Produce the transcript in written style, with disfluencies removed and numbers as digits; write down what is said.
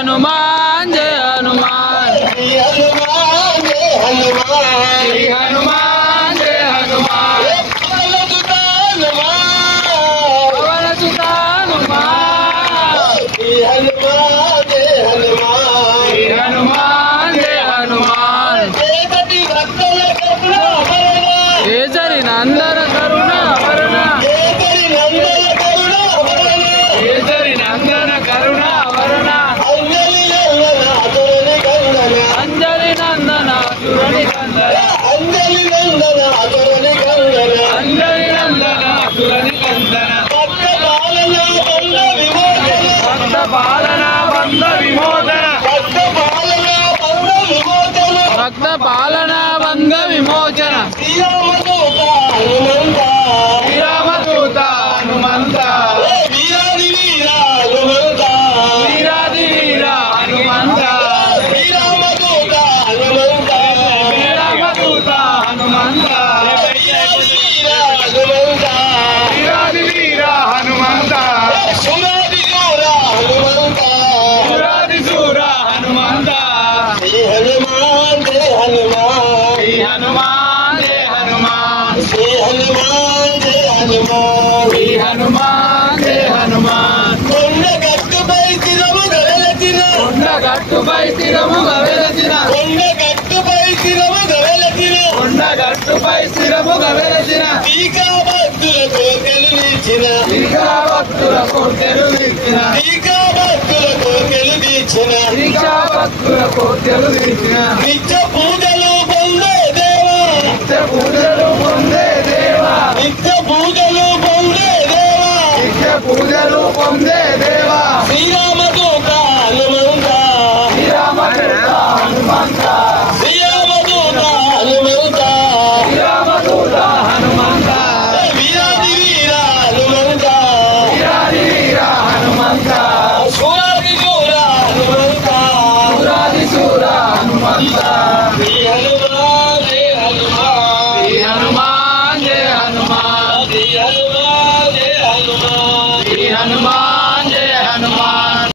हनुमान जय हनुमान श्री हनुमान जय हनुमान श्री हनुमान जय हनुमान पवन सुत हनुमान पवन सुत हनुमान श्री हनुमान जय हनुमान श्री हनुमान जय हनुमान केसरी नंदन करुणा वरण केसरी नंदन करुणा वरण केसरी नंदन करुणा वरण केसरी नंदन करुणा वरण अंजलि नंदन असुरनि कंदन अंजलि नंदन असुरनि कंदन अंजलि नंदन असुरनि कंदन अंजलि नंदन भक्त पालना बंध विमोचन भक्त पालना बंध विमोचन भक्त पालना बंध विमोचन भक्त पालना बंध विमोचन श्री रामदूत हनुमंत वीरादि वीर हनुमंत वीरादि वीर हनुमंत श्री रामदूत हनुमंत श्री रामदूत हनुमंत वीरादि वीर हनुमंत वीरादि वीर हनुमंत सुरादि शूर हनुमंत सुरादि शूर हनुमंत श्री हनुमान जय हनुमान श्री हनुमान जय हनुमान श्री हनुमान जय हनुमान श्री हनुमान जय हनुमान కొండగట్టుపై తిరము గవెలచిన కొండగట్టుపై తిరము గవెలసిన కొండగట్టుపై తిరము గవెలచిన కొండగట్టుపై తిరము గవెలసిన టీకా భక్తుల కోర్కెలు తీర్చిన శ్రీకా భక్తుల కోర్కెలు తీర్చిన టీకా భక్తుల కోర్కెలు తీర్చిన శ్రీకా భక్తుల కోర్కెలు తీర్చిన నిత్య పూజలు పొందే దేవా నిత్య పూజలు పొందే దేవా నిత్య పూజలు పొందే దేవా నిత్య పూజలు పొందే